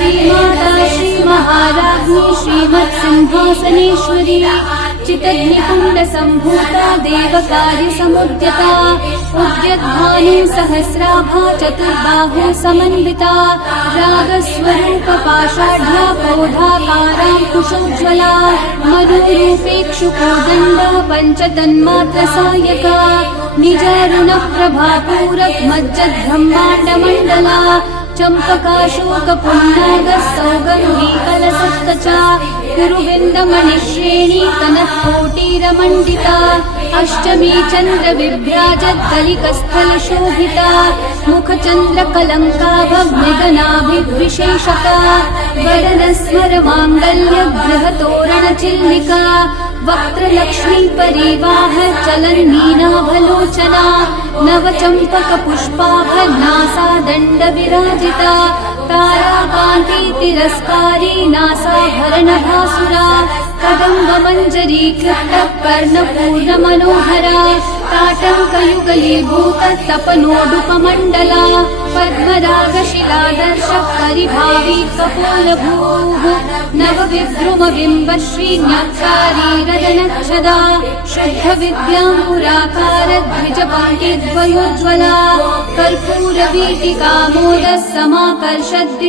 श्रीमाता श्रीमहाराज्ञी श्रीमत्सिंहासनेश्वरी चितग्निकुण्डसम्भूता देवकार्यसमुद्यता उद्यद्भानु सहस्राभा चतुर्बाहु समन्विता रागस्वरूपपाषाढ्या प्रौढाकाराङ्कुशोज्ज्वला मधुरूपेक्षुकोदण्डा पञ्चतन्मात्रसायका निजारुणप्रभापूरग्मज्जद्ब्रह्माण्डमण्डला चम्पकाशोकपुन्नागसौगन्धीकलसत्कचा कुरुविन्दमणिश्रेणी कनत्कोटीरमण्डिता अष्टमी चन्द्रविभ्राजद्दलिकस्थलशोभिता मुखचन्द्रकलङ्काभमृगनाभिर्विशेषका वरनस्मरमाङ्गल्यगृहतोरणचिल्लिका वक्त्रलक्ष्मी परिवाह चलन्नीनाभलोचना नवचम्पकपुष्पाभनासा दण्डविराजिता ताराकान्ति तिरस्कारी नासाभरणभासुरा कदम्बमञ्जरीकृत कर्णपूर्णमनोहरा ताटङ्कयुगलीभूत तपनोडुपमण्डला पद्मरागशिलादर्श परिभावी कपोलभूः नवविद्रुमबिम्बश्रीन्यक्कारी रदनच्छदा शुद्धविद्याङ्कुराकार द्विजपङ्क्तिद्वयोज्ज्वला कर्पूरवीटिकामोदः समाकर्षद्